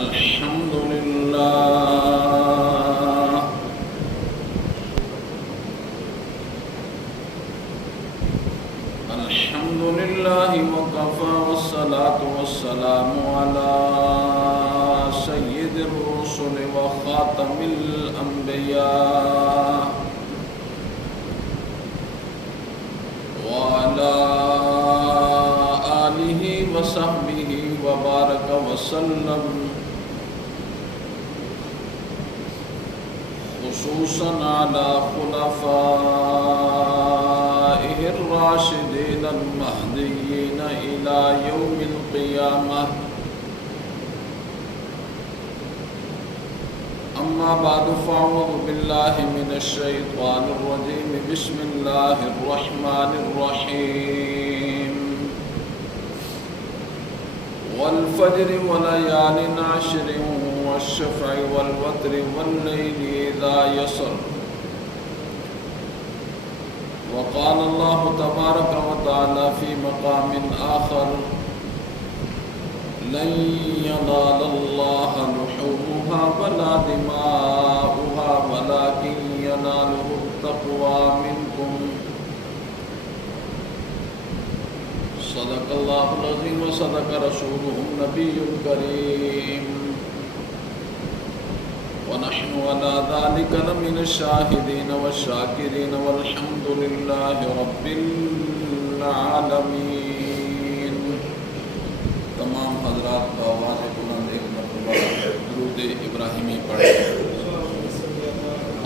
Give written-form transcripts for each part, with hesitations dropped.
الحمد لله الحمد لله وكفى والصلاة والسلام على سيد الرسل وخاتم الأنبياء وعلى آله وصحبه وبارك وسلم، خصوصا على خلفائه الراشدين المهديين إلى يوم القيامة. أما بعد فأعوذ بالله من الشيطان الرجيم. بسم الله الرحمن الرحيم. والفجر وليال عشر والشفع والوتر والليل إذا يسر. وقال الله تبارك وتعالى في مقام آخر: لن ينال الله لحومها ولا دماؤها ولكن يناله التقوى منكم. صدق الله العظيم وصدق رسوله النبي الكريم، ونحن على ذلك لمن الشاهدين والشاكرين والحمد لله رب العالمين. تمام حضرات کو آواز بلند ایک مرتبہ درود ابراہیمی پڑھیں.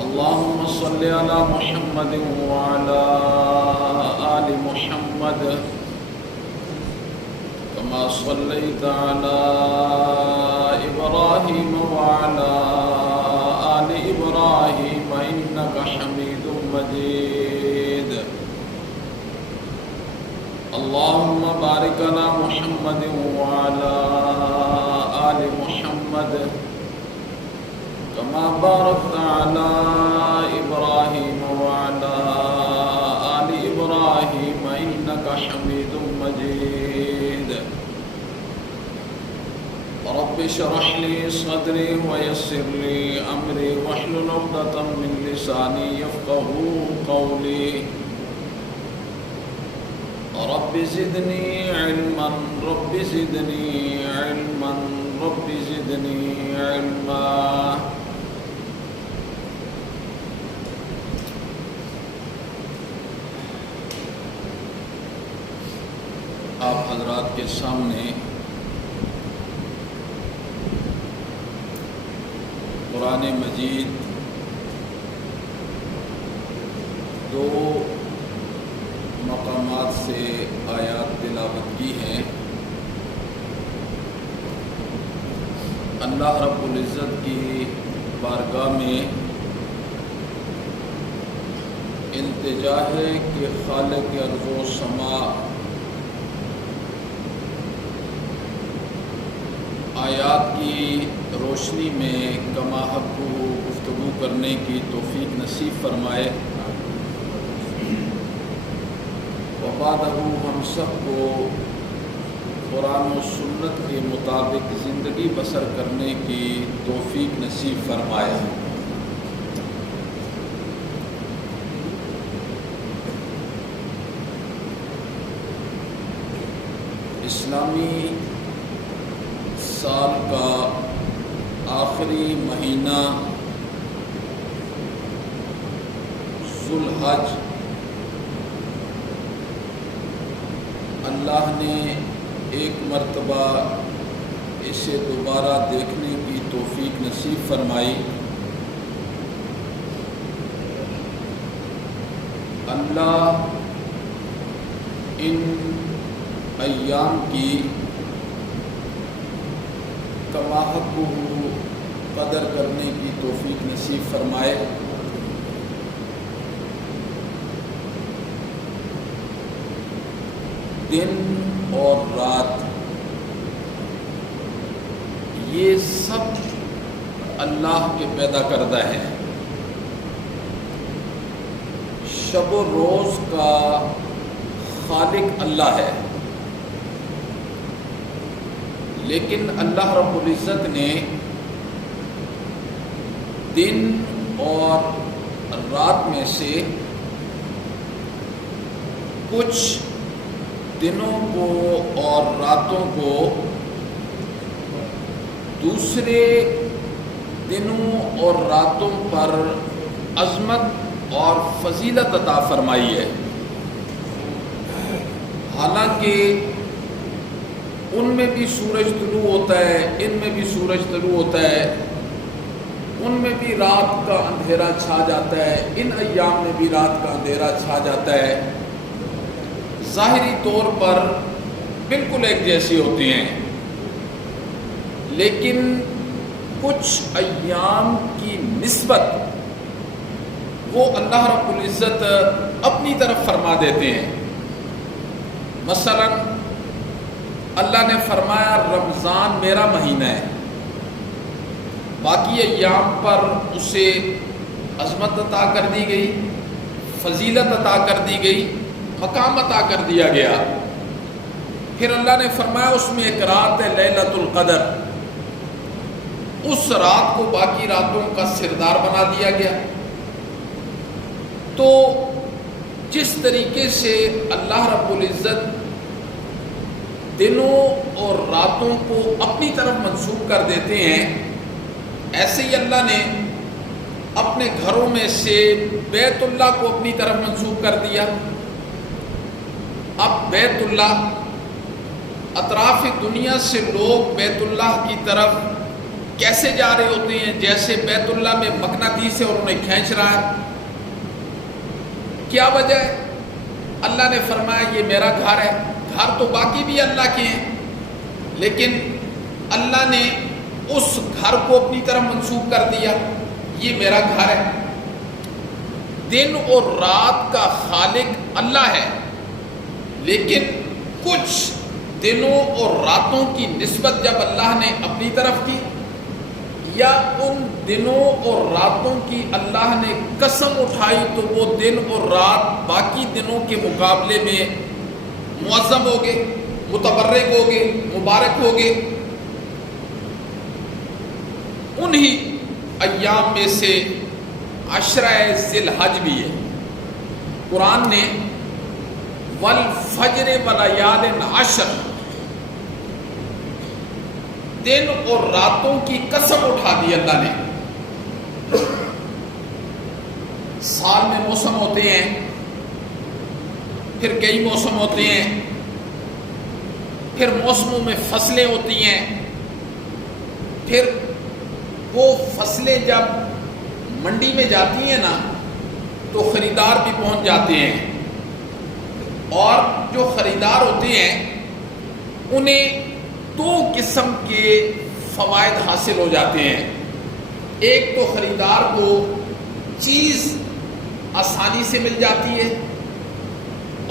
اللهم صل على محمد وعلى آل محمد كما صليت على إبراهيم وعلى آل إبراهيم إنك حميد مجيد. اللهم بارك على محمد وعلى آل محمد كما باركت على إبراهيم وعلى آل إبراهيم إنك حميد مجيد. رب اشرح لي صدري ويسر لي أمري واحلل عقدة من لساني يفقهوا قولي. رب زدني علما رب زدني علما رب زدني علما. آپ حضرات کے سامنے قرآن مجید دو مقامات سے آیات تلاوت کی ہیں. اللہ رب العزت کی بارگاہ میں التجا ہے کہ خالق ارض و سما آیات کی روشنی میں کما حق گفتگو کرنے کی توفیق نصیب فرمائے. وبعدہ ہم سب کو قرآن و سنت کے مطابق زندگی بسر کرنے کی توفیق نصیب فرمائے. اسلامی سال کا آخری مہینہ ذو الحج اللہ نے ایک مرتبہ اسے دوبارہ دیکھنے کی توفیق نصیب فرمائی. اللہ ان ایام کی کما حق قدر کرنے کی توفیق نصیب فرمائے. دن اور رات یہ سب اللہ کے پیدا کردہ ہیں. شب و روز کا خالق اللہ ہے، لیکن اللہ رب العزت نے دن اور رات میں سے کچھ دنوں کو اور راتوں کو دوسرے دنوں اور راتوں پر عظمت اور فضیلت عطا فرمائی ہے. حالانکہ ان میں بھی سورج طلوع ہوتا ہے، ان میں بھی سورج طلوع ہوتا ہے، ان میں بھی رات کا اندھیرا چھا جاتا ہے، ان ایام میں بھی رات کا اندھیرا چھا جاتا ہے، ظاہری طور پر بالکل ایک جیسی ہوتی ہیں، لیکن کچھ ایام کی نسبت وہ اللہ رب العزت اپنی طرف فرما دیتے ہیں. مثلا اللہ نے فرمایا رمضان میرا مہینہ ہے، باقی ایام پر اسے عظمت عطا کر دی گئی، فضیلت عطا کر دی گئی، مقام عطا کر دیا گیا. پھر اللہ نے فرمایا اس میں ایک رات ہے لیلۃ القدر، اس رات کو باقی راتوں کا سردار بنا دیا گیا. تو جس طریقے سے اللہ رب العزت دنوں اور راتوں کو اپنی طرف منسوب کر دیتے ہیں، ایسے ہی اللہ نے اپنے گھروں میں سے بیت اللہ کو اپنی طرف منسوب کر دیا. اب بیت اللہ، اطراف دنیا سے لوگ بیت اللہ کی طرف کیسے جا رہے ہوتے ہیں؟ جیسے بیت اللہ میں مقناطیس ہے اور انہیں کھینچ رہا ہے. کیا وجہ ہے؟ اللہ نے فرمایا یہ میرا گھر ہے. گھر تو باقی بھی اللہ کے ہیں، لیکن اللہ نے اس گھر کو اپنی طرف منسوب کر دیا، یہ میرا گھر ہے. دن اور رات کا خالق اللہ ہے، لیکن کچھ دنوں اور راتوں کی نسبت جب اللہ نے اپنی طرف کی، یا ان دنوں اور راتوں کی اللہ نے قسم اٹھائی، تو وہ دن اور رات باقی دنوں کے مقابلے میں معظم ہوگے، متبرک ہوگے، مبارک ہوگے. انہی ایام میں سے عشرہ ذی الحج بھی ہے. قرآن نے والفجر ولیال عشر، دن اور راتوں کی قسم اٹھا دی اللہ نے. سال میں موسم ہوتے ہیں، پھر کئی موسم ہوتے ہیں، پھر موسموں میں فصلیں ہوتی ہیں، پھر وہ فصلیں جب منڈی میں جاتی ہیں نا تو خریدار بھی پہنچ جاتے ہیں، اور جو خریدار ہوتے ہیں انہیں دو قسم کے فوائد حاصل ہو جاتے ہیں. ایک تو خریدار کو چیز آسانی سے مل جاتی ہے،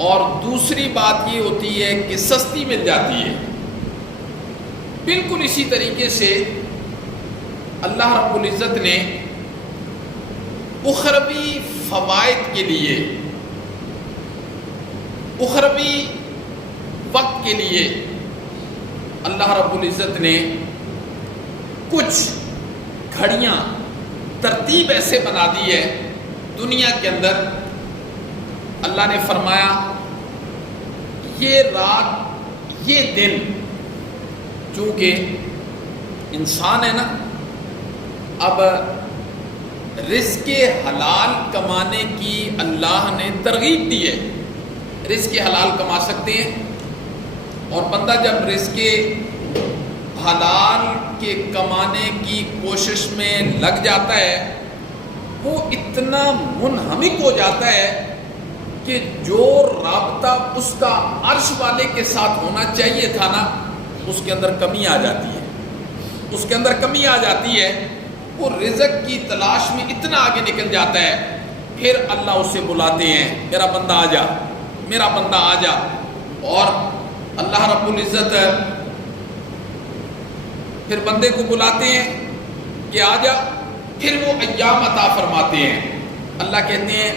اور دوسری بات یہ ہوتی ہے کہ سستی مل جاتی ہے. بالکل اسی طریقے سے اللہ رب العزت نے اخروی فوائد کے لیے، اخروی وقت کے لیے اللہ رب العزت نے کچھ گھڑیاں ترتیب ایسے بنا دی ہے دنیا کے اندر. اللہ نے فرمایا یہ رات، یہ دن، چونکہ انسان ہے نا، اب رزق حلال کمانے کی اللہ نے ترغیب دی ہے. رزق حلال کما سکتے ہیں، اور بندہ جب رزق حلال کے کمانے کی کوشش میں لگ جاتا ہے، وہ اتنا منہمک ہو جاتا ہے کہ جو رابطہ اس کا عرش والے کے ساتھ ہونا چاہیے تھا نا، اس کے اندر کمی آ جاتی ہے، اس کے اندر کمی آ جاتی ہے. وہ رزق کی تلاش میں اتنا آگے نکل جاتا ہے. پھر اللہ اسے بلاتے ہیں، میرا بندہ آ جا، میرا بندہ آ جا. اور اللہ رب العزت پھر بندے کو بلاتے ہیں کہ آ جا. پھر وہ ایام عطا فرماتے ہیں. اللہ کہتے ہیں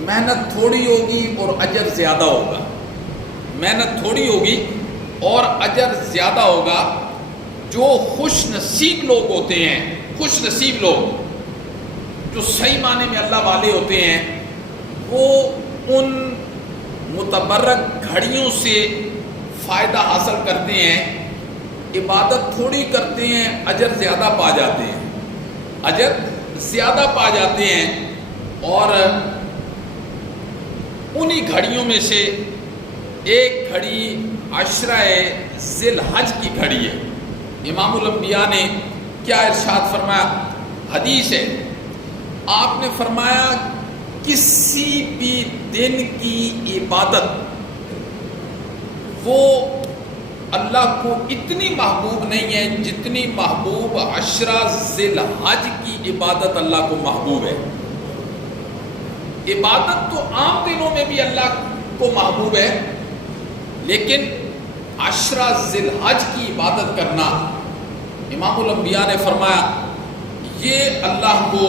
محنت تھوڑی ہوگی اور اجر زیادہ ہوگا. محنت تھوڑی ہوگی اور اجر زیادہ ہوگا. جو خوش نصیب لوگ ہوتے ہیں، خوش نصیب لوگ جو صحیح معنی میں اللہ والے ہوتے ہیں، وہ ان متبرک گھڑیوں سے فائدہ حاصل کرتے ہیں، عبادت تھوڑی کرتے ہیں، اجر زیادہ پا جاتے ہیں، اجر زیادہ پا جاتے ہیں۔ اور انہی گھڑیوں میں سے ایک گھڑی عشرہ ذی الحج کی گھڑی ہے۔ امام الانبیاء نے کیا ارشاد فرمایا؟ حدیث ہے، آپ نے فرمایا کسی بھی دن کی عبادت وہ اللہ کو اتنی محبوب نہیں ہے جتنی محبوب عشرہ ذی الحج کی عبادت اللہ کو محبوب ہے۔ عبادت تو عام دنوں میں بھی اللہ کو محبوب ہے، لیکن عشرہ ذی الحج کی عبادت کرنا، امام الانبیاء نے فرمایا یہ اللہ کو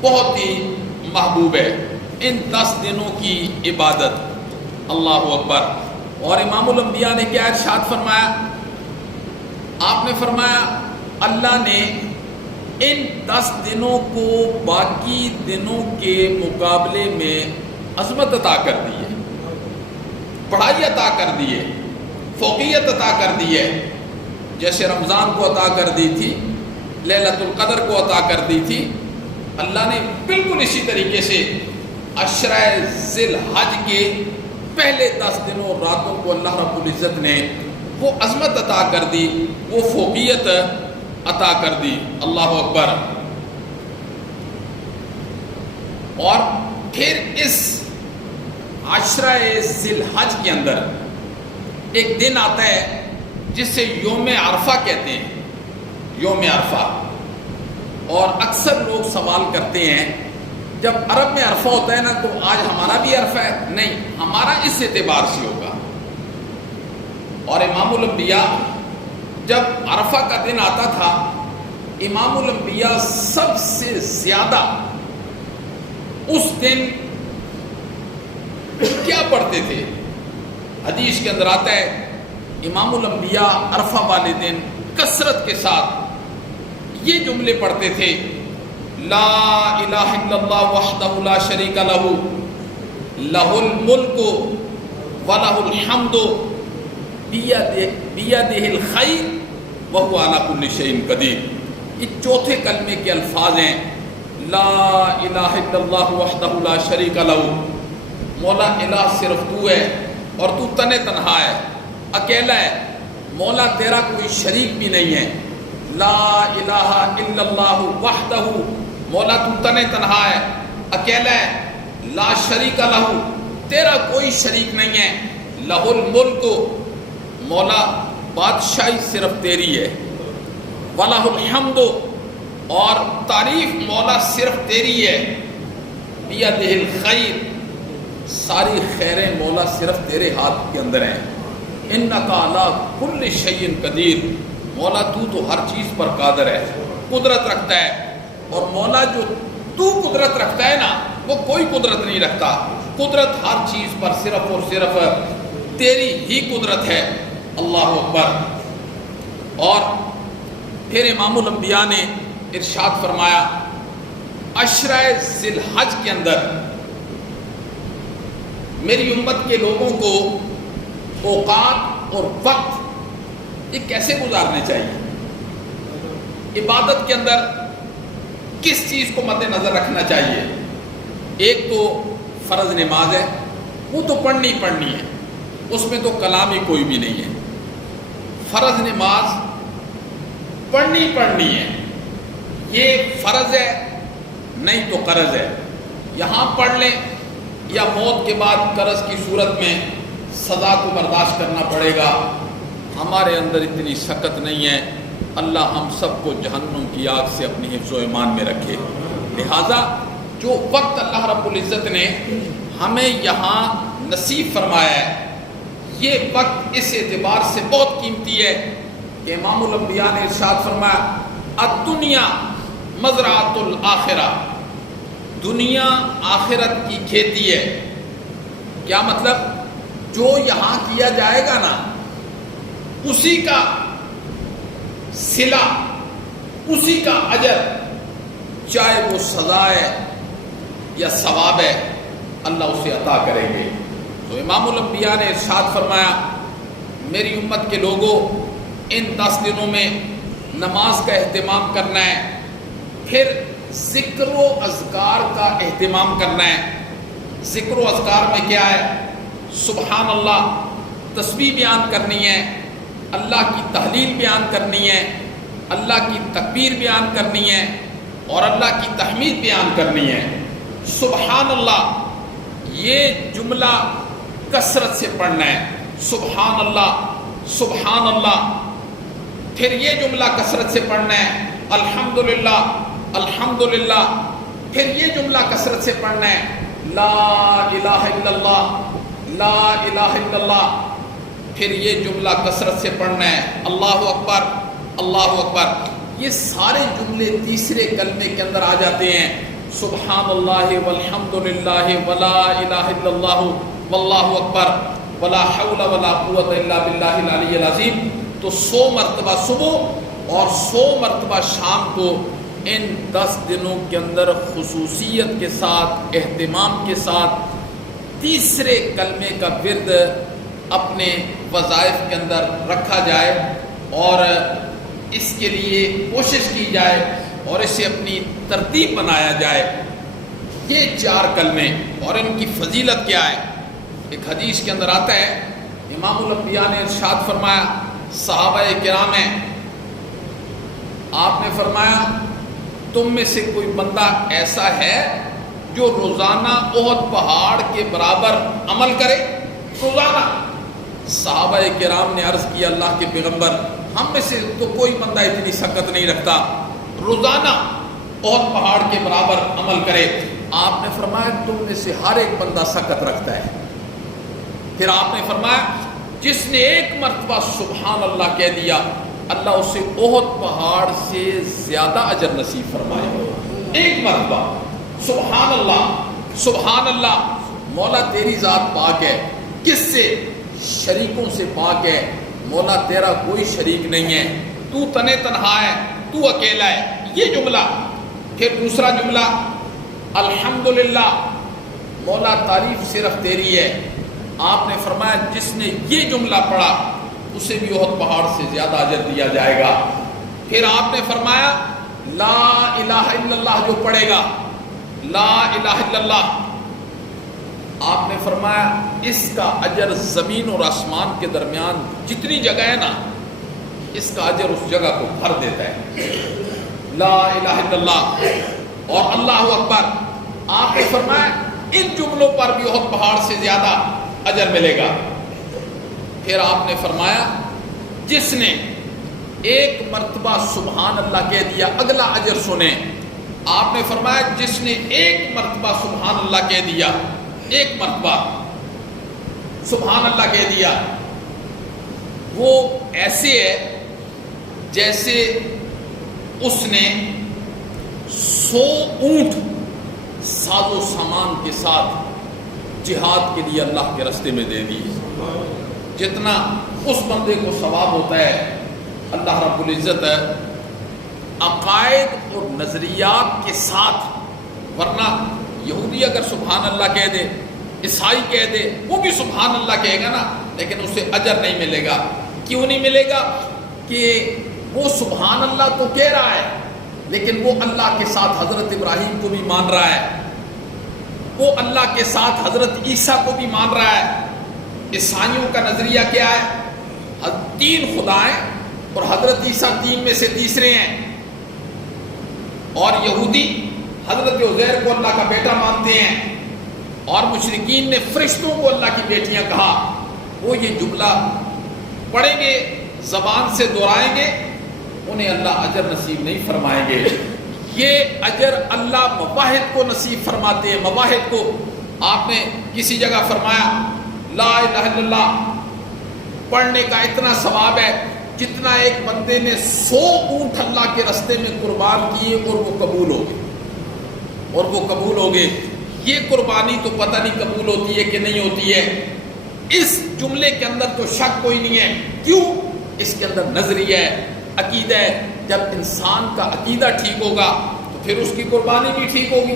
بہت ہی محبوب ہے، ان 10 دنوں کی عبادت۔ اللہ اکبر۔ اور امام الانبیاء نے کیا ارشاد فرمایا؟ آپ نے فرمایا اللہ نے ان 10 دنوں کو باقی دنوں کے مقابلے میں عظمت عطا کر دی ہے، بڑائی عطا کر دی ہے، فوقیت عطا کر دی ہے۔ جیسے رمضان کو عطا کر دی تھی، لیلۃ القدر کو عطا کر دی تھی، اللہ نے بالکل اسی طریقے سے عشرہ ذی الحج کے پہلے 10 دنوں راتوں کو اللہ رب العزت نے وہ عظمت عطا کر دی، وہ فوقیت عطا کر دی۔ اللہ اکبر۔ اور پھر اس عشرہ ذی الحج کے اندر ایک دن آتا ہے جسے یوم عرفہ کہتے ہیں، یوم عرفہ۔ اور اکثر لوگ سوال کرتے ہیں جب عرب میں عرفہ ہوتا ہے نا تو آج ہمارا بھی عرفہ ہے؟ نہیں، ہمارا اس اعتبار سے ہوگا۔ اور امام الانبیاء جب عرفہ کا دن آتا تھا، امام الانبیاء سب سے زیادہ اس دن کیا پڑھتے تھے؟ حدیث کے اندر آتا ہے امام الانبیاء عرفہ والے دن کثرت کے ساتھ یہ جملے پڑھتے تھے، لا الہ الا اللہ وحدہ لا شریک لہ لہ الملک ولہ الحمد بیدہ الخیر وہو علی کل شیء قدیر۔ یہ چوتھے کلمے کے الفاظ ہیں، لا الہ الا اللہ وحدہ لا شریک لہ، مولا الہ صرف تو ہے اور تو تن تنہا ہے، اکیلا ہے، مولا تیرا کوئی شریک بھی نہیں ہے۔ لا الہ الا اللہ وحدہ، مولا تو تن تنہا ہے، اکیلا ہے، لا شریک لہ، تیرا کوئی شریک نہیں ہے، لہ الملک، مولا بادشاہی صرف تیری ہے، ولہ الحمد، اور تعریف مولا صرف تیری ہے، بیدہ الخیر، ساری خیریں مولا صرف تیرے ہاتھ کے اندر ہیں، انک علی کل شیء قدیر، مولا تو ہر چیز پر قادر ہے، قدرت رکھتا ہے۔ اور مولا جو تو قدرت رکھتا ہے نا، وہ کوئی قدرت نہیں رکھتا، قدرت ہر چیز پر صرف اور صرف تیری ہی قدرت ہے۔ اللہ اکبر۔ اور پھر امام الانبیاء نے ارشاد فرمایا عشرہ ذی الحج کے اندر میری امت کے لوگوں کو اوقات اور وقت یہ کیسے گزارنے چاہیے، عبادت کے اندر کس چیز کو مد نظر رکھنا چاہیے۔ ایک تو فرض نماز ہے، وہ تو پڑھنی ہے، اس میں تو کلام ہی کوئی بھی نہیں ہے، فرض نماز پڑھنی ہے، یہ فرض ہے نہیں تو قرض ہے، یہاں پڑھ لیں یا موت کے بعد قرض کی صورت میں سزا کو برداشت کرنا پڑے گا۔ ہمارے اندر اتنی سخت نہیں ہے، اللہ ہم سب کو جہنم کی آگ سے اپنی حفظ و ایمان میں رکھے۔ لہٰذا جو وقت اللہ رب العزت نے ہمیں یہاں نصیب فرمایا ہے، یہ وقت اس اعتبار سے بہت قیمتی ہے کہ امام الانبیاء نے ارشاد فرمایا الدنیا مزرعۃ الآخرہ، دنیا آخرت کی کھیتی ہے۔ کیا مطلب؟ جو یہاں کیا جائے گا نا، اسی کا صلہ اسی کا اجر، چاہے وہ سزا ہے یا ثواب ہے، اللہ اسے عطا کریں گے۔ تو امام الانبیاء نے ارشاد فرمایا میری امت کے لوگوں ان 10 دنوں میں نماز کا اہتمام کرنا ہے، پھر ذکر و اذکار کا اہتمام کرنا ہے۔ ذکر و اذکار میں کیا ہے؟ سبحان اللہ تسبیح بیان کرنی ہے، اللہ کی تحلیل بیان کرنی ہے، اللہ کی تکبیر بیان کرنی ہے اور اللہ کی تحمید بیان کرنی ہے۔ سبحان اللہ یہ جملہ کثرت سے پڑھنا ہے، سبحان اللہ سبحان اللہ۔ پھر یہ جملہ کثرت سے پڑھنا ہے، الحمدللہ الحمدللہ۔ پھر یہ جملہ کثرت سے پڑھنا ہے، لا الہ الا اللہ لا الہ الا اللہ۔ پھر یہ جملہ کثرت سے پڑھنا ہے، اللہ اکبر اللہ اکبر۔ یہ سارے جملے تیسرے کلمے کے اندر آ جاتے ہیں، سبحان اللہ والحمد للہ ولا الہ الا اللہ واللہ اکبر ولا حول ولا قوت الا باللہ العلی العظیم۔ تو 100 مرتبہ صبح اور 100 مرتبہ شام کو ان 10 دنوں کے اندر خصوصیت کے ساتھ اہتمام کے ساتھ تیسرے کلمے کا ورد اپنے وظائف کے اندر رکھا جائے اور اس کے لیے کوشش کی جائے اور اسے اپنی ترتیب بنایا جائے۔ یہ 4 کلمے اور ان کی فضیلت کیا ہے؟ ایک حدیث کے اندر آتا ہے، امام الانبیاء نے ارشاد فرمایا، صحابہ کرام ہیں، آپ نے فرمایا تم میں سے کوئی بندہ ایسا ہے جو روزانہ احد پہاڑ کے برابر عمل کرے؟ روزانہ۔ صحابہ کرام نے عرض کیا اللہ کے پیغمبر ہم میں سے تو کوئی بندہ اتنی سکت نہیں رکھتا روزانہ احد پہاڑ کے برابر عمل کرے۔ آپ نے فرمایا تم میں سے ہر ایک بندہ سکت رکھتا ہے۔ پھر آپ نے فرمایا جس نے ایک مرتبہ سبحان اللہ کہہ دیا اللہ اسے احد پہاڑ سے زیادہ اجر نصیب فرمائے۔ ایک مرتبہ سبحان اللہ سبحان اللہ۔ مولا تیری ذات پاک ہے، کس سے؟ شریکوں سے پاک ہے۔ مولا تیرا کوئی شریک نہیں ہے، تو تنے تنہا ہے، تو اکیلا ہے۔ یہ جملہ۔ پھر دوسرا جملہ الحمدللہ، مولا تعریف صرف تیری ہے۔ آپ نے فرمایا جس نے یہ جملہ پڑھا اسے بھی احد پہاڑ سے زیادہ اجر دیا جائے گا۔ پھر آپ نے فرمایا لا الہ الا اللہ جو پڑھے گا، لا الہ الا اللہ، آپ نے فرمایا اس کا اجر زمین اور آسمان کے درمیان جتنی جگہ ہے نا، اس کا اجر اس جگہ کو بھر دیتا ہے۔ لا الہ الا اللہ اور اللہ اکبر۔ آپ نے فرمایا ان جملوں پر بھی احد پہاڑ سے زیادہ اجر ملے گا۔ پھر آپ نے فرمایا جس نے ایک مرتبہ سبحان اللہ کہہ دیا، اگلا اجر سنیں۔ آپ نے فرمایا جس نے ایک مرتبہ سبحان اللہ کہہ دیا، ایک مرتبہ سبحان اللہ کہہ دیا، وہ ایسے ہے جیسے اس نے 100 اونٹ ساز و سامان کے ساتھ جہاد کے لیے اللہ کے راستے میں دے دی۔ جتنا اس بندے کو ثواب ہوتا ہے، اللہ رب العزت عقائد اور نظریات کے ساتھ، ورنہ یہودی اگر سبحان اللہ کہہ دے، عیسائی کہہ دے، وہ بھی سبحان اللہ کہے گا نا، لیکن اسے اجر نہیں ملے گا۔ کیوں نہیں ملے گا؟ کہ وہ سبحان اللہ تو کہہ رہا ہے لیکن وہ اللہ کے ساتھ حضرت ابراہیم کو بھی مان رہا ہے، وہ اللہ کے ساتھ حضرت عیسیٰ کو بھی مان رہا ہے۔ عیسائیوں کا نظریہ کیا ہے؟ 3 خدائیں اور حضرت عیسیٰ 3 میں سے تیسرے ہیں، اور یہودی حضرت عزیر کو اللہ کا بیٹا مانتے ہیں، اور مشرکین نے فرشتوں کو اللہ کی بیٹیاں کہا۔ وہ یہ جملہ پڑھیں گے، زبان سے دہرائیں گے، انہیں اللہ اجر نصیب نہیں فرمائیں گے۔ یہ اجر اللہ مواحد کو نصیب فرماتے ہیں، مواحد کو۔ آپ نے کسی جگہ فرمایا لا الہ الا اللہ پڑھنے کا اتنا ثواب ہے جتنا ایک بندے نے 100 اونٹ اللہ کے راستے میں قربان کیے اور وہ قبول ہو گئے، اور وہ قبول ہو گئے۔ یہ قربانی تو پتہ نہیں قبول ہوتی ہے کہ نہیں ہوتی ہے۔ اس جملے کے اندر تو شک کوئی نہیں ہے۔ کیوں؟ اس کے اندر نظریہ ہے، عقیدہ ہے. جب انسان کا عقیدہ ٹھیک ہوگا تو پھر اس کی قربانی بھی ٹھیک ہوگی.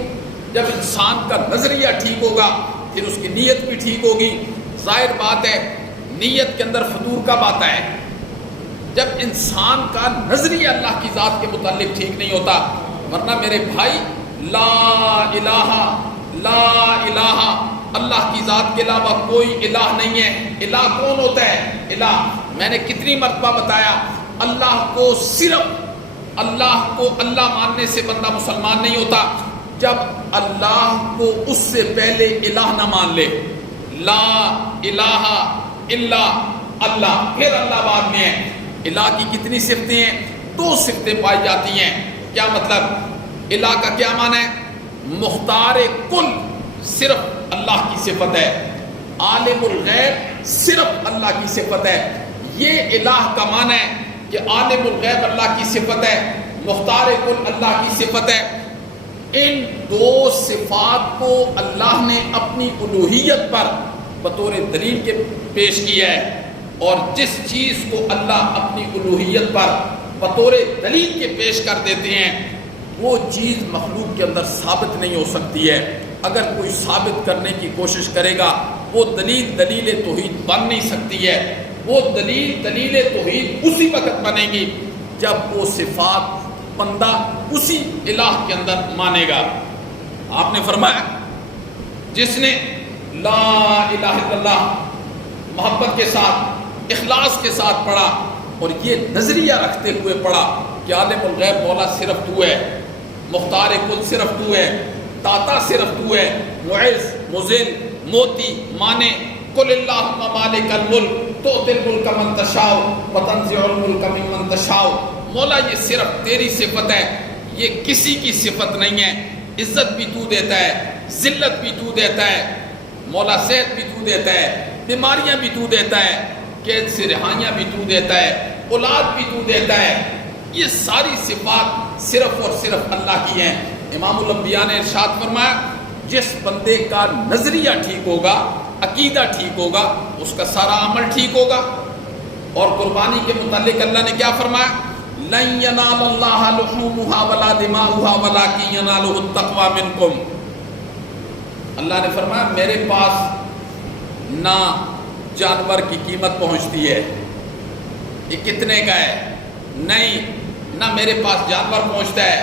جب انسان کا نظریہ ٹھیک ہوگا پھر اس کی نیت بھی ٹھیک ہوگی. ظاہر بات ہے نیت کے اندر فطور کب آتا ہے؟ جب انسان کا نظریہ اللہ کی ذات کے متعلق ٹھیک نہیں ہوتا. ورنہ میرے بھائی لا الہ اللہ کی ذات کے علاوہ کوئی الہ نہیں ہے. الہ کون ہوتا ہے؟ الہ میں نے کتنی مرتبہ بتایا، اللہ کو صرف اللہ ماننے سے بندہ مسلمان نہیں ہوتا جب اللہ کو اس سے پہلے الہ نہ مان لے. لا الہ الا اللہ، پھر اللہ بعد میں ہے. الہ کی کتنی صفتیں ہیں؟ 2 صفتیں پائی جاتی ہیں. کیا مطلب؟ الہ کا کیا معنی ہے؟ مختار کل صرف اللہ کی صفت ہے. عالم الغیب صرف اللہ کی صفت ہے. یہ الہ کا معنی ہے کہ عالم الغیب اللہ کی صفت ہے، مختار کل اللہ کی صفت ہے. ان 2 صفات کو اللہ نے اپنی الوہیت پر بطور دلیل کے پیش کیا ہے. اور جس چیز کو اللہ اپنی الوہیت پر بطور دلیل کے پیش کر دیتے ہیں وہ چیز مخلوق کے اندر ثابت نہیں ہو سکتی ہے. اگر کوئی ثابت کرنے کی کوشش کرے گا وہ دلیل توحید بن نہیں سکتی ہے. وہ دلیل توحید اسی وقت بنے گی جب وہ صفات بندہ اسی الہ کے اندر مانے گا. آپ نے فرمایا جس نے لا الہ الا اللہ محبت کے ساتھ اخلاص کے ساتھ پڑھا اور یہ نظریہ رکھتے ہوئے پڑھا کہ عالم الغیب مولا صرف تو ہے، مختار کل صرف تو ہے، داتا صرف تو ہے، معز مذل موتی مانے، قل اللہم مالک الملک تؤتی الملک من تشاء وتنزع الملک ممن تشاء. مولا یہ صرف تیری صفت ہے، یہ کسی کی صفت نہیں ہے. عزت بھی تو دیتا ہے، ذلت بھی تو دیتا ہے، مولا صحت بھی تو دیتا ہے، بیماریاں بھی تو دیتا ہے، قید سے رہائیاں بھی تو دیتا ہے، اولاد بھی تو دیتا ہے. یہ ساری صفات صرف اور صرف اللہ کی ہیں. امام الانبیاء نے ارشاد فرمایا جس بندے کا نظریہ ٹھیک ہوگا، عقیدہ ٹھیک ہوگا، اس کا سارا عمل ٹھیک ہوگا. اور قربانی کے متعلق اللہ نے کیا فرمایا؟ لن ینال اللہ لحومها ولا دماؤها ولکن ینالہ التقوی منکم. اللہ نے فرمایا میرے پاس نہ جانور کی قیمت پہنچتی ہے، یہ کتنے کا ہے، نہیں، نہ میرے پاس جانور پہنچتا ہے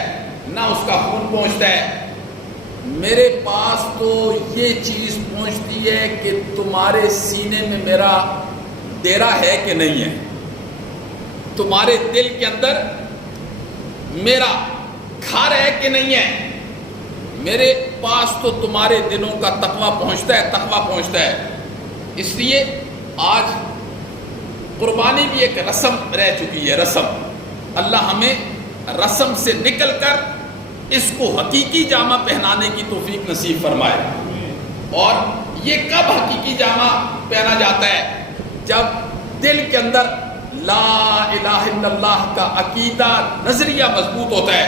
نہ اس کا خون پہنچتا ہے. میرے پاس تو یہ چیز پہنچتی ہے کہ تمہارے سینے میں میرا ڈیرا ہے کہ نہیں ہے، تمہارے دل کے اندر میرا گھر ہے کہ نہیں ہے. میرے پاس تو تمہارے دلوں کا تقویٰ پہنچتا ہے. اس لیے آج قربانی بھی ایک رسم رہ چکی ہے. رسم، اللہ ہمیں رسم سے نکل کر اس کو حقیقی جامہ پہنانے کی توفیق نصیب فرمائے. اور یہ کب حقیقی جامہ پہنا جاتا ہے؟ جب دل کے اندر لا الہ الا اللہ کا عقیدہ نظریہ مضبوط ہوتا ہے.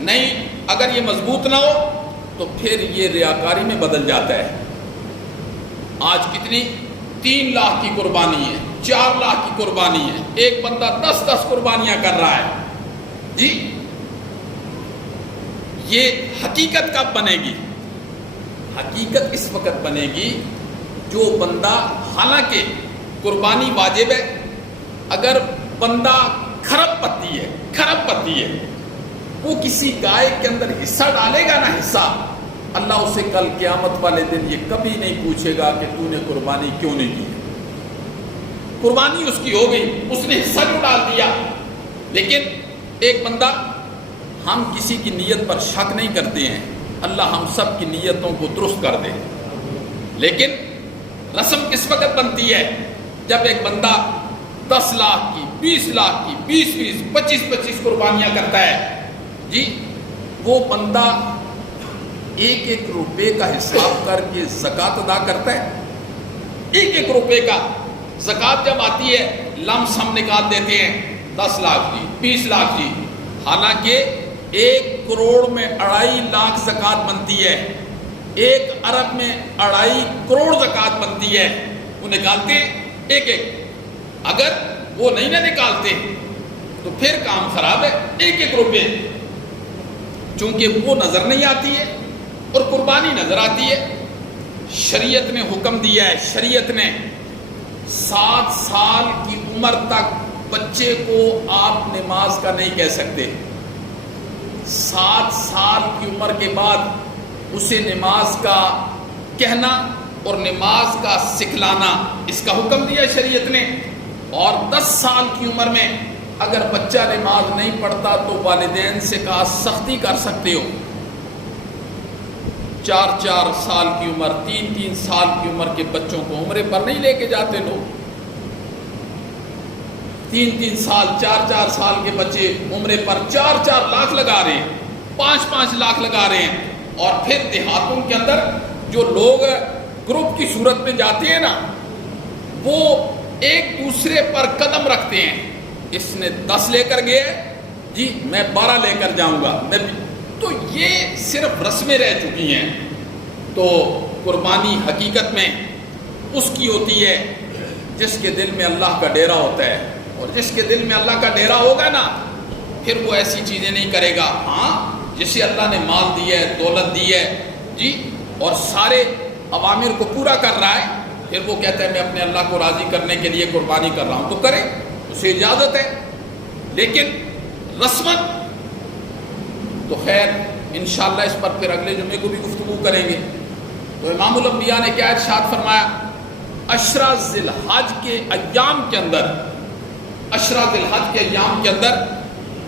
نہیں، اگر یہ مضبوط نہ ہو تو پھر یہ ریاکاری میں بدل جاتا ہے. آج کتنی 3 لاکھ کی قربانی ہے، 4 لاکھ کی قربانی ہے، ایک بندہ 10 قربانیاں کر رہا ہے. جی یہ حقیقت کب بنے گی؟ حقیقت اس وقت بنے گی جو بندہ، حالانکہ قربانی واجب ہے، اگر بندہ کھرب پتی ہے وہ کسی گائے کے اندر حصہ ڈالے گا نا، حصہ، اللہ اسے کل قیامت والے دن یہ کبھی نہیں پوچھے گا کہ تو نے قربانی کیوں نہیں کی. قربانی اس کی ہو گئی، اس نے حصہ کیوں ڈال دیا. لیکن ایک بندہ، ہم کسی کی نیت پر شک نہیں کرتے ہیں، اللہ ہم سب کی نیتوں کو درست کر دے. لیکن رسم کس وقت بنتی ہے؟ جب ایک بندہ 10 لاکھ کی، 20 لاکھ کی، 20 25 قربانیاں کرتا ہے. جی وہ بندہ 1 روپے کا حساب کر کے زکوٰۃ ادا کرتا ہے. 1 روپے کا زکوٰۃ جب آتی ہے لمس ہم نکال دیتے ہیں، 10 لاکھ جی، 20 لاکھ جی. حالانکہ 1 کروڑ میں 2.5 لاکھ زکوٰۃ بنتی ہے، 1 ارب میں 2.5 کروڑ زکوٰۃ بنتی ہے. وہ نکالتے ایک. اگر وہ نہیں نہ نکالتے تو پھر کام خراب ہے. ایک ایک روپے چونکہ وہ نظر نہیں آتی ہے اور قربانی نظر آتی ہے. شریعت نے حکم دیا ہے، شریعت نے 7 سال کی عمر تک بچے کو آپ نماز کا نہیں کہہ سکتے. 7 سال کی عمر کے بعد اسے نماز کا کہنا اور نماز کا سکھلانا، اس کا حکم دیا شریعت نے. اور 10 سال کی عمر میں اگر بچہ نماز نہیں پڑھتا تو والدین سے کہا سختی کر سکتے ہو. 4 سال کی عمر، 3 سال کی عمر کے بچوں کو عمرے پر نہیں لے کے جاتے لوگ. 3 سال 4 سال کے بچے عمرے پر 4 لاکھ لگا رہے ہیں، 5 لاکھ لگا رہے ہیں. اور پھر دیہاتوں کے اندر جو لوگ گروپ کی صورت میں جاتے ہیں نا، وہ ایک دوسرے پر قدم رکھتے ہیں. اس نے 10 لے کر گئے، جی میں 12 لے کر جاؤں گا. تو یہ صرف رسمیں رہ چکی ہیں. تو قربانی حقیقت میں اس کی ہوتی ہے جس کے دل میں اللہ کا ڈیرا ہوتا ہے. اور جس کے دل میں اللہ کا ڈیرا ہوگا نا، پھر وہ ایسی چیزیں نہیں کرے گا. ہاں جسے اللہ نے مال دی ہے، دولت دی ہے، جی، اور سارے اوامر کو پورا کر رہا ہے، پھر وہ کہتا ہے میں اپنے اللہ کو راضی کرنے کے لیے قربانی کر رہا ہوں، تو کرے، اسے اجازت ہے. لیکن رسمت تو خیر انشاءاللہ اس پر پھر اگلے جمعے کو بھی گفتگو کریں گے. تو امام الانبیاء نے کیا ارشاد فرمایا؟ عشرہ ذی الحج کے ایام کے اندر، عشرہ ذی الحج کے ایام کے اندر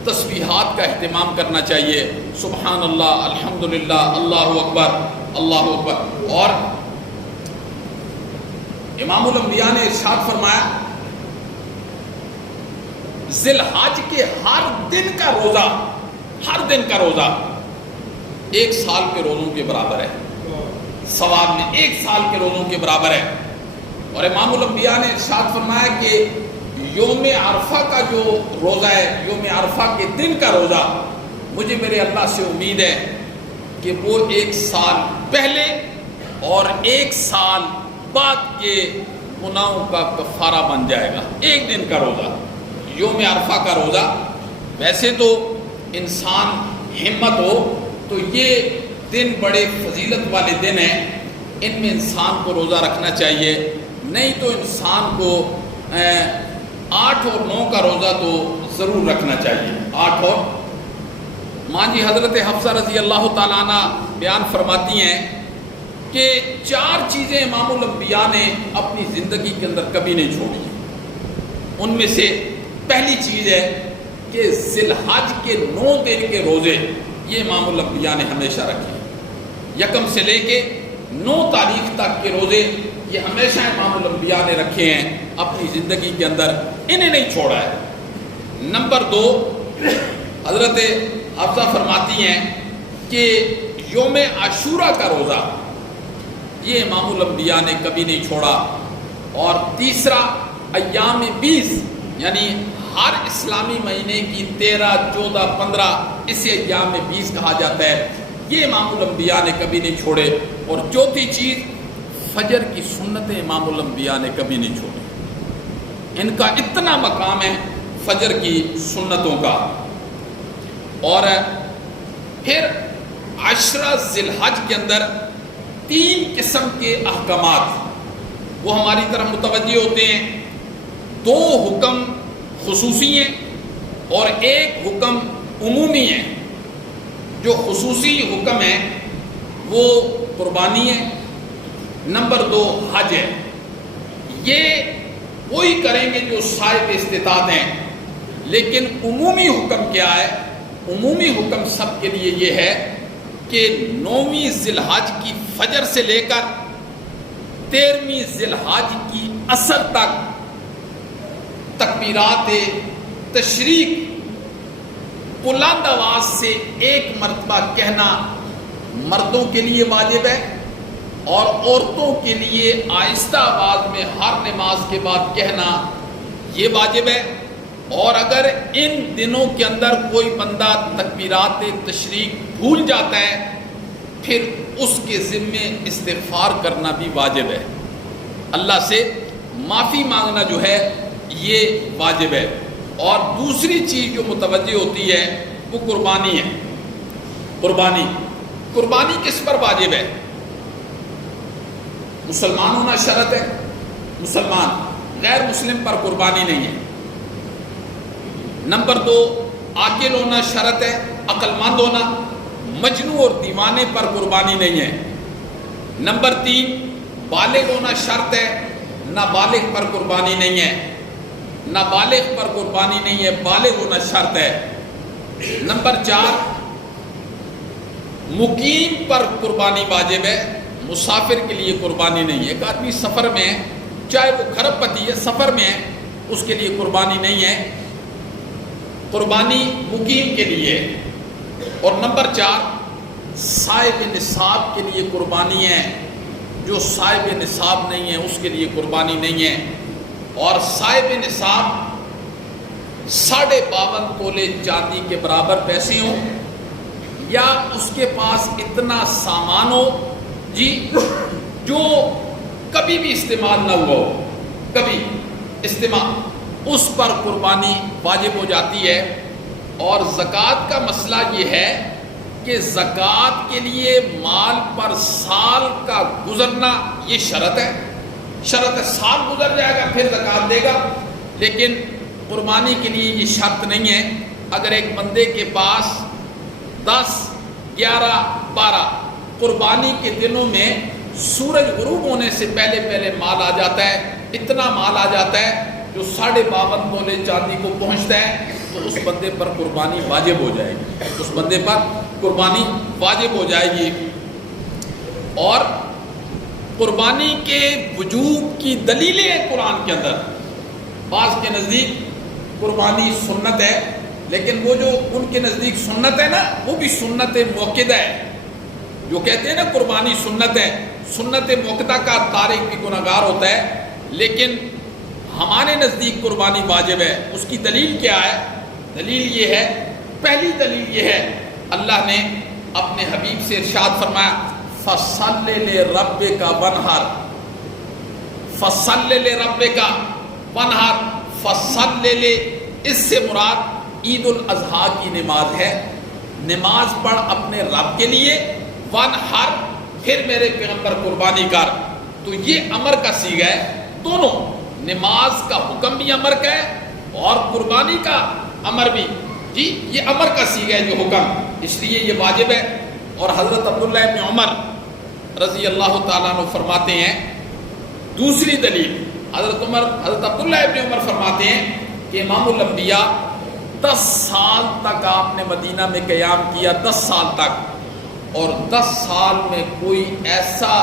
تسبیحات کا اہتمام کرنا چاہیے. سبحان اللہ، الحمدللہ، اللہ اکبر، اللہ اکبر. اور امام الانبیاء نے ارشاد فرمایا ذی الحج کے ہر دن کا روزہ، ہر دن کا روزہ 1 سال کے روزوں کے برابر ہے. ثواب میں 1 سال کے روزوں کے برابر ہے. اور امام الانبیاء نے ارشاد فرمایا کہ یوم عرفہ کا جو روزہ ہے، یوم عرفہ کے دن کا روزہ، مجھے میرے اللہ سے امید ہے کہ وہ 1 سال پہلے اور 1 سال بعد کے گناہوں کا کفارہ بن جائے گا. 1 دن کا روزہ، یوم عرفہ کا روزہ. ویسے تو انسان ہمت ہو تو یہ دن بڑے فضیلت والے دن ہیں، ان میں انسان کو روزہ رکھنا چاہیے. نہیں تو انسان کو 8 اور 9 کا روزہ تو ضرور رکھنا چاہیے. 8 اور ماں جی حضرت حفصہ رضی اللہ تعالیٰ عنہ بیان فرماتی ہیں کہ 4 چیزیں امام الانبیاء نے اپنی زندگی کے اندر کبھی نہیں چھوڑی. ان میں سے پہلی چیز ہے کہ ذی الحج کے 9 دن کے روزے یہ امام الانبیاء نے ہمیشہ رکھے. 1 سے لے کے 9 تاریخ تک کے روزے یہ ہمیشہ امام الانبیاء نے رکھے ہیں اپنی زندگی کے اندر، انہیں نہیں چھوڑا ہے. نمبر 2، حضرت حفصہ فرماتی ہیں کہ یوم عاشورہ کا روزہ یہ امام الانبیاء نے کبھی نہیں چھوڑا. اور تیسرا، ایام 20 یعنی ہر اسلامی مہینے کی 13، 14، 15 اسے ایام 20 کہا جاتا ہے، یہ امام الانبیاء نے کبھی نہیں چھوڑے. اور چوتھی چیز، فجر کی سنتیں امام الانبیاء نے کبھی نہیں چھوڑی. ان کا اتنا مقام ہے فجر کی سنتوں کا. اور پھر عشرہ ذی الحج کے اندر 3 قسم کے احکامات وہ ہماری طرف متوجہ ہوتے ہیں. 2 حکم خصوصی ہیں اور 1 حکم عمومی ہے. جو خصوصی حکم ہے وہ قربانی ہے. نمبر 2 حج ہے. یہ وہی کریں گے جو صاحب استطاعت ہیں. لیکن عمومی حکم کیا ہے؟ عمومی حکم سب کے لیے یہ ہے کہ 9ویں ذی الحج کی فجر سے لے کر 13ویں ذی الحج کی عصر تک تکبیرات تشریق بلند آواز سے 1 مرتبہ کہنا مردوں کے لیے واجب ہے اور عورتوں کے لیے آہستہ آواز میں ہر نماز کے بعد کہنا یہ واجب ہے. اور اگر ان دنوں کے اندر کوئی بندہ تکبیرات تشریق بھول جاتا ہے پھر اس کے ذمے استغفار کرنا بھی واجب ہے. اللہ سے معافی مانگنا جو ہے یہ واجب ہے. اور دوسری چیز جو متوجہ ہوتی ہے وہ قربانی ہے. قربانی کس پر واجب ہے؟ مسلمان ہونا شرط ہے، مسلمان، غیر مسلم پر قربانی نہیں ہے. نمبر 2، عاقل ہونا شرط ہے، عقل مند ہونا، مجنون اور دیوانے پر قربانی نہیں ہے. نمبر 3، بالغ ہونا شرط ہے، نابالغ پر قربانی نہیں ہے. نابالغ پر قربانی نہیں ہے، بالغ ہونا شرط ہے. نمبر 4، مقیم پر قربانی واجب ہے، مسافر کے لیے قربانی نہیں ہے. ایک آدمی سفر میں ہے، چاہے وہ کھرب پتی ہے، سفر میں ہے، اس کے لیے قربانی نہیں ہے، قربانی مقیم کے لیے. اور نمبر 4، صاحب نصاب کے لیے قربانی ہے، جو صاحب نصاب نہیں ہے اس کے لیے قربانی نہیں ہے. اور صاحب نصاب 52.5 تولے چاندی کے برابر پیسے ہوں، یا اس کے پاس اتنا سامان ہو جی جو کبھی بھی استعمال نہ ہوا ہو، کبھی استعمال، اس پر قربانی واجب ہو جاتی ہے. اور زکوٰۃ کا مسئلہ یہ ہے کہ زکوٰۃ کے لیے مال پر سال کا گزرنا یہ شرط ہے، سال گزر جائے گا پھر زکوٰۃ دے گا. لیکن قربانی کے لیے یہ شرط نہیں ہے. اگر ایک بندے کے پاس 10، 11، 12 قربانی کے دنوں میں سورج غروب ہونے سے پہلے مال آ جاتا ہے، اتنا مال آ جاتا ہے جو 52.5 تولے چاندی کو پہنچتا ہے، تو اس بندے پر قربانی واجب ہو جائے گی، اس بندے پر قربانی واجب ہو جائے گی. اور قربانی کے وجوب کی دلیلیں ہیں قرآن کے اندر. بعض کے نزدیک قربانی سنت ہے، لیکن وہ جو ان کے نزدیک سنت ہے نا، وہ بھی سنت موقدہ ہے. جو کہتے ہیں نا قربانی سنت ہے، سنت موقدہ کا تارک بھی گناہگار ہوتا ہے، لیکن ہمارے نزدیک قربانی واجب ہے. اس کی دلیل کیا ہے؟ دلیل یہ ہے، پہلی دلیل یہ ہے، اللہ نے اپنے حبیب سے ارشاد فرمایا فَصَلِّ لِرَبِّكَ وَانْحَرْ. فَصَلِّ لِرَبِّكَ وَانْحَرْ. فَصَلِّ، اس سے مراد عید الاضحیٰ کی نماز ہے. نماز پڑھ اپنے رب کے لیے، وَانْحَرْ، پھر میرے پیغمبر قربانی کر. تو یہ امر کا صیغہ ہے، دونوں، نماز کا حکم بھی امر کا ہے اور قربانی کا امر بھی، جی یہ امر کا صیغہ ہے جو حکم، اس لیے یہ واجب ہے. اور حضرت عبداللہ ابن عمر رضی اللہ تعالیٰ عنہ فرماتے ہیں، دوسری دلیل، حضرت عبداللہ ابن عمر فرماتے ہیں کہ امام الانبیاء 10 سال تک آپ نے مدینہ میں قیام کیا، 10 سال تک، اور 10 سال میں کوئی ایسا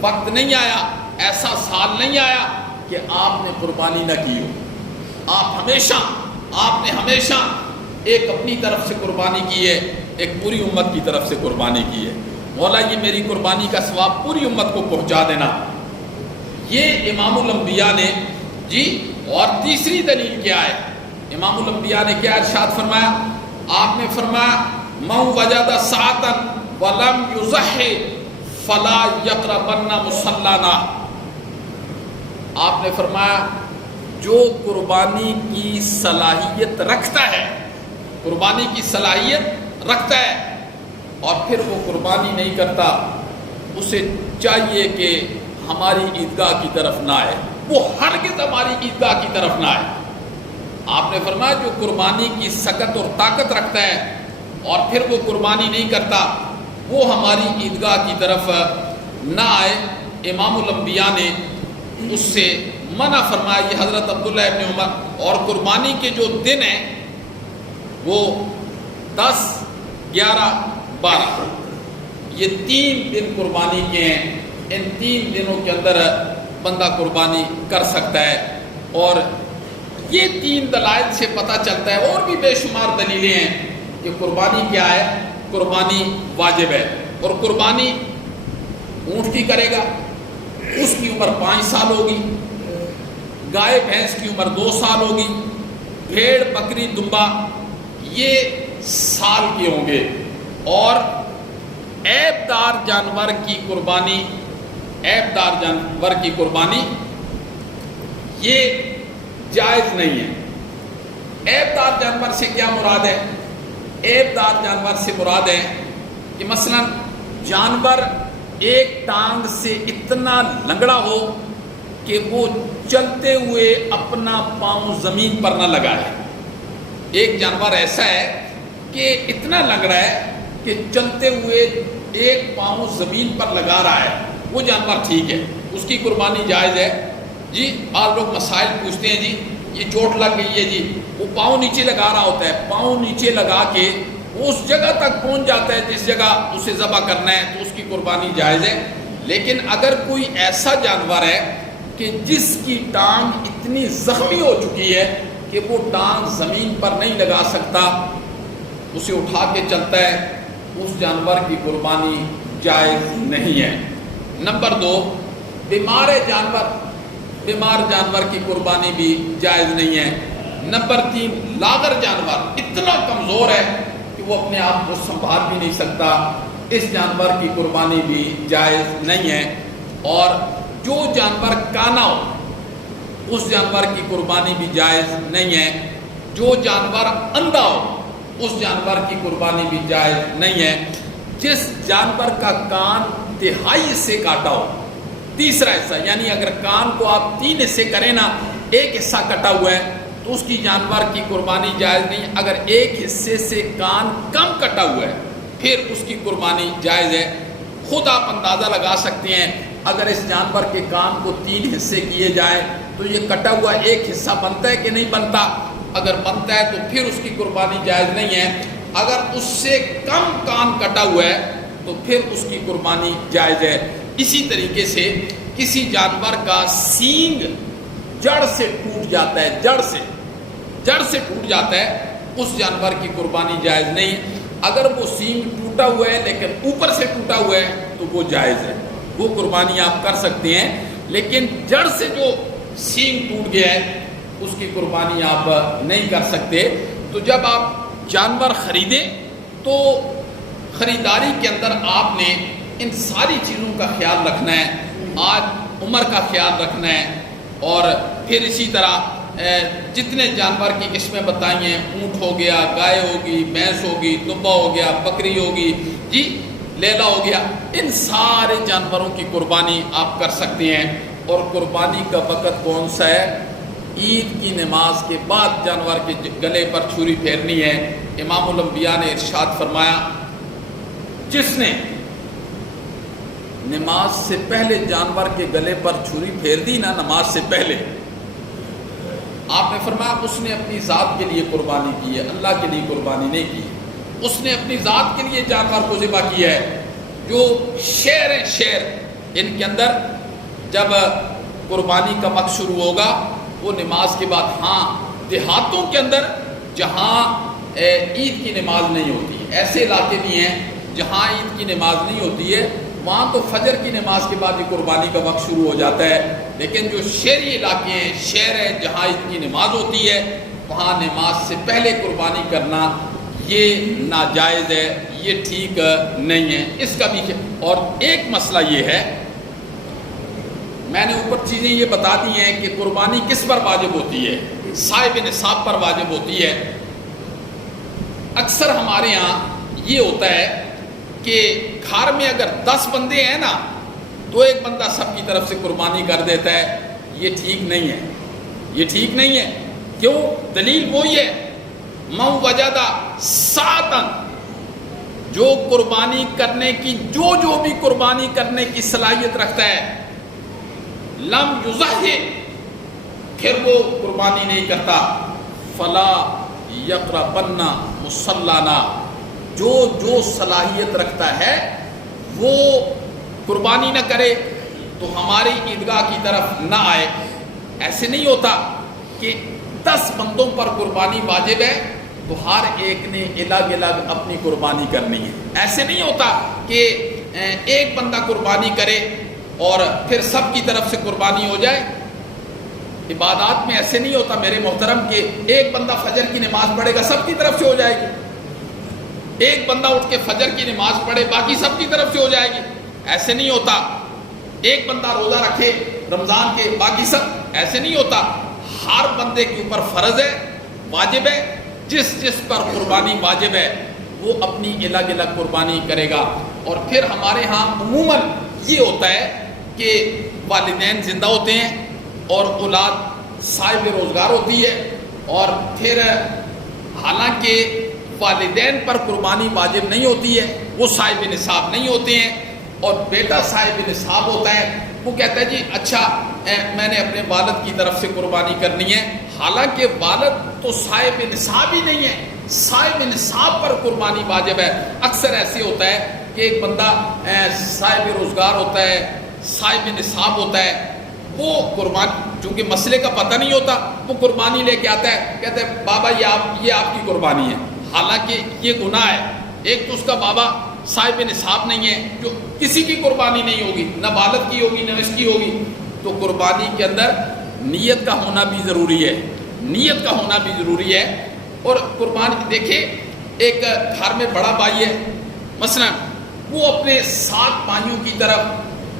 وقت نہیں آیا، ایسا سال نہیں آیا کہ آپ نے قربانی نہ کی ہو. آپ نے ہمیشہ ایک اپنی طرف سے قربانی کی ہے، ایک پوری امت کی طرف سے قربانی کی ہے. مولا یہ میری قربانی کا ثواب پوری امت کو پہنچا دینا، یہ امام الانبیاء نے جی. اور تیسری دلیل کیا ہے؟ امام الانبیاء نے کیا ارشاد فرمایا؟ آپ نے فرمایا من وجد ساعتا ولم یضحی فلا یقربن مصلانا. آپ نے فرمایا جو قربانی کی صلاحیت رکھتا ہے، قربانی کی صلاحیت رکھتا ہے اور پھر وہ قربانی نہیں کرتا، اسے چاہیے کہ ہماری عیدگاہ کی طرف نہ آئے، وہ ہرگز ہماری عیدگاہ کی طرف نہ آئے. آپ نے فرمایا جو قربانی کی سکت اور طاقت رکھتا ہے اور پھر وہ قربانی نہیں کرتا، وہ ہماری عیدگاہ کی طرف نہ آئے. امام الانبیاء نے اس سے منع فرمایا، یہ حضرت عبداللہ ابن عمر. اور قربانی کے جو دن ہیں وہ 10، 11، 12، یہ 3 دن قربانی کے ہیں. ان 3 دنوں کے اندر بندہ قربانی کر سکتا ہے. اور یہ 3 دلائل سے پتہ چلتا ہے، اور بھی بے شمار دلیلیں ہیں کہ قربانی کیا ہے، قربانی واجب ہے. اور قربانی اونٹ کی کرے گا، اس کی عمر 5 سال ہوگی، گائے بھینس کی عمر 2 سال ہوگی، بھیڑ بکری دمبا یہ سال کے ہوں گے. اور عیب دار جانور کی قربانی، عیب دار جانور کی قربانی یہ جائز نہیں ہے، عیب دار جانور سے کیا مراد ہے؟ عیب دار جانور سے مراد ہے کہ مثلا جانور ایک ٹانگ سے اتنا لنگڑا ہو کہ وہ چلتے ہوئے اپنا پاؤں زمین پر نہ لگائے. ایک جانور ایسا ہے کہ اتنا لنگڑا ہے کہ چلتے ہوئے ایک پاؤں زمین پر لگا رہا ہے، وہ جانور ٹھیک ہے، اس کی قربانی جائز ہے. جی بعض لوگ مسائل پوچھتے ہیں، جی یہ چوٹ لگ گئی ہے، جی وہ پاؤں نیچے لگا رہا ہوتا ہے، پاؤں نیچے لگا کے وہ اس جگہ تک پہنچ جاتا ہے جس جگہ اسے ذبح کرنا ہے، تو اس کی قربانی جائز ہے. لیکن اگر کوئی ایسا جانور ہے کہ جس کی ٹانگ اتنی زخمی ہو چکی ہے کہ وہ ٹانگ زمین پر نہیں لگا سکتا، اسے اٹھا کے چلتا ہے، اس جانور کی قربانی جائز نہیں ہے. نمبر 2، بیمار جانور کی قربانی بھی جائز نہیں ہے. نمبر 3، لاغر جانور اتنا کمزور ہے کہ وہ اپنے آپ کو سنبھال بھی نہیں سکتا، اس جانور کی قربانی بھی جائز نہیں ہے. اور جو جانور کانا ہو اس جانور کی قربانی بھی جائز نہیں ہے. جو جانور اندھا ہو اس جانور کی قربانی بھی جائز نہیں ہے. جس جانور کا کان تہائی سے کاٹا ہو، تیسرا حصہ، یعنی اگر کان کو آپ 3 حصے کریں نا، ایک حصہ کٹا ہوا ہے تو اس کی جانور کی قربانی جائز نہیں. اگر ایک حصے سے کان کم کٹا ہوا ہے پھر اس کی قربانی جائز ہے. خود آپ اندازہ لگا سکتے ہیں اگر اس جانور کے کان کو 3 حصے کیے جائیں تو یہ کٹا ہوا ایک حصہ بنتا ہے کہ نہیں بنتا؟ اگر بنتا ہے تو پھر اس کی قربانی جائز نہیں ہے. اگر اس سے کم کان کٹا ہوا ہے تو پھر اس کی قربانی جائز ہے. اسی طریقے سے کسی جانور کا سینگ جڑ سے ٹوٹ جاتا ہے، جڑ سے ٹوٹ جاتا ہے، اس جانور کی قربانی جائز نہیں. اگر وہ سینگ ٹوٹا ہوا ہے لیکن اوپر سے ٹوٹا ہوا ہے تو وہ جائز ہے، وہ قربانی آپ کر سکتے ہیں. لیکن جڑ سے جو سینگ ٹوٹ گیا ہے اس کی قربانی آپ نہیں کر سکتے. تو جب آپ جانور خریدیں تو خریداری کے اندر آپ نے ان ساری چیزوں کا خیال رکھنا ہے. آج عمر کا خیال رکھنا ہے، اور پھر اسی طرح جتنے جانور کی قسمیں بتائی ہیں، اونٹ ہو گیا، گائے ہوگی، بھینس ہوگی، دبا ہو گیا، بکری ہوگی، جی لیلا ہو گیا، ان سارے جانوروں کی قربانی آپ کر سکتے ہیں. اور قربانی کا وقت کون سا ہے؟ عید کی نماز کے بعد جانور کے گلے پر چھری پھیرنی ہے. امام الانبیاء نے ارشاد فرمایا، جس نے نماز سے پہلے جانور کے گلے پر چھری پھیر دی نا، نماز سے پہلے، آپ نے فرمایا اس نے اپنی ذات کے لیے قربانی کی ہے، اللہ کے لیے قربانی نہیں کی. اس نے اپنی ذات کے لیے جانور کو ذبح کیا ہے. جو شعر ہیں، شعر، ان کے اندر جب قربانی کا وقت شروع ہوگا وہ نماز کے بعد، ہاں دیہاتوں کے اندر جہاں عید کی نماز نہیں ہوتی، ایسے علاقے بھی ہیں جہاں عید کی نماز نہیں ہوتی ہے، وہاں تو فجر کی نماز کے بعد ہی قربانی کا وقت شروع ہو جاتا ہے. لیکن جو شہری علاقے ہیں، شہر ہیں جہاں عید کی نماز ہوتی ہے، وہاں نماز سے پہلے قربانی کرنا یہ ناجائز ہے، یہ ٹھیک نہیں ہے. اس کا بھی اور ایک مسئلہ یہ ہے، میں نے اوپر چیزیں یہ بتا دی ہیں کہ قربانی کس پر واجب ہوتی ہے؟ صاحب نصاب پر واجب ہوتی ہے. اکثر ہمارے ہاں یہ ہوتا ہے کہ گھر میں اگر 10 بندے ہیں نا تو ایک بندہ سب کی طرف سے قربانی کر دیتا ہے. یہ ٹھیک نہیں ہے، یہ ٹھیک نہیں ہے. کیوں؟ دلیل وہی ہے، من وجد ساعتاً، جو قربانی کرنے کی جو بھی قربانی کرنے کی صلاحیت رکھتا ہے، لم یضحی، پھر وہ قربانی نہیں کرتا، فلا یقربن مصلانا، جو صلاحیت رکھتا ہے وہ قربانی نہ کرے تو ہماری عیدگاہ کی طرف نہ آئے. ایسے نہیں ہوتا کہ 10 بندوں پر قربانی واجب ہے تو ہر ایک نے الگ الگ اپنی قربانی کرنی ہے. ایسے نہیں ہوتا کہ ایک بندہ قربانی کرے اور پھر سب کی طرف سے قربانی ہو جائے. عبادات میں ایسے نہیں ہوتا میرے محترم کہ ایک بندہ فجر کی نماز پڑھے گا سب کی طرف سے ہو جائے گی، ایک بندہ اٹھ کے فجر کی نماز پڑھے باقی سب کی طرف سے ہو جائے گی. ایسے نہیں ہوتا. ایک بندہ روزہ رکھے رمضان کے باقی سب، ایسے نہیں ہوتا. ہر بندے کے اوپر فرض ہے واجب ہے، جس جس پر قربانی واجب ہے وہ اپنی الگ الگ قربانی کرے گا۔ اور پھر ہمارے ہاں عموماً یہ ہوتا ہے کہ والدین زندہ ہوتے ہیں اور اولاد صاحب روزگار ہوتی ہے، اور پھر حالانکہ والدین پر قربانی واجب نہیں ہوتی ہے، وہ صاحب نصاب نہیں ہوتے ہیں، اور بیٹا صاحب نصاب ہوتا ہے، وہ کہتا ہے جی اچھا میں نے اپنے والد کی طرف سے قربانی کرنی ہے، حالانکہ والد تو صاحب نصاب ہی نہیں ہے، صاحب نصاب پر قربانی واجب ہے۔ اکثر ایسے ہوتا ہے کہ ایک بندہ صاحب روزگار ہوتا ہے، صاحب نصاب ہوتا ہے، وہ قربانی چونکہ مسئلے کا پتہ نہیں ہوتا، وہ قربانی لے کے آتا ہے، کہتا ہے بابا یہ آپ کی قربانی ہے، حالانکہ یہ گناہ ہے۔ ایک تو اس کا بابا صاحب نصاب نہیں ہے، جو کسی کی قربانی نہیں ہوگی، نہ والد کی ہوگی نہ اس کی ہوگی، تو قربانی کے اندر نیت کا ہونا بھی ضروری ہے، نیت کا ہونا بھی ضروری ہے۔ اور قربانی دیکھیں، ایک گھر میں بڑا بھائی ہے مثلا، وہ اپنے 7 بھائیوں کی طرف،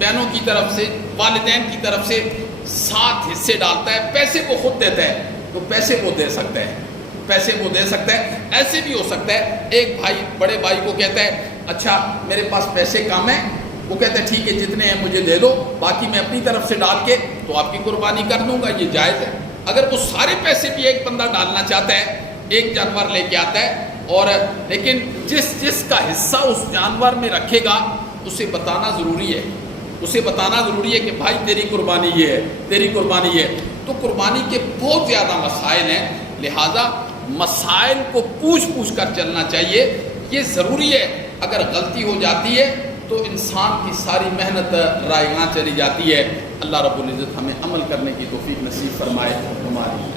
بہنوں کی طرف سے، والدین کی طرف سے 7 حصے ڈالتا ہے، پیسے وہ خود دیتا ہے، تو پیسے وہ دے سکتا ہے، پیسے وہ دے سکتا ہے۔ ایسے بھی ہو سکتا ہے ایک بھائی بڑے بھائی کو کہتا ہے اچھا میرے پاس پیسے کم ہیں، وہ کہتا ہے ٹھیک ہے جتنے ہیں مجھے دے دو، باقی میں اپنی طرف سے ڈال کے تو آپ کی قربانی کر دوں گا، یہ جائز ہے۔ اگر وہ سارے پیسے بھی ایک بندہ ڈالنا چاہتا ہے، ایک جانور لے کے آتا ہے، اور لیکن جس کا حصہ اس جانور میں رکھے گا اسے بتانا ضروری ہے، اسے بتانا ضروری ہے کہ بھائی تیری قربانی یہ ہے، تیری قربانی یہ ہے۔ تو قربانی کے بہت زیادہ مسائل ہیں، لہٰذا مسائل کو پوچھ کر چلنا چاہیے، یہ ضروری ہے۔ اگر غلطی ہو جاتی ہے تو انسان کی ساری محنت رائیگاں چلی جاتی ہے۔ اللہ رب العزت ہمیں عمل کرنے کی توفیق نصیب فرمائے ہماری۔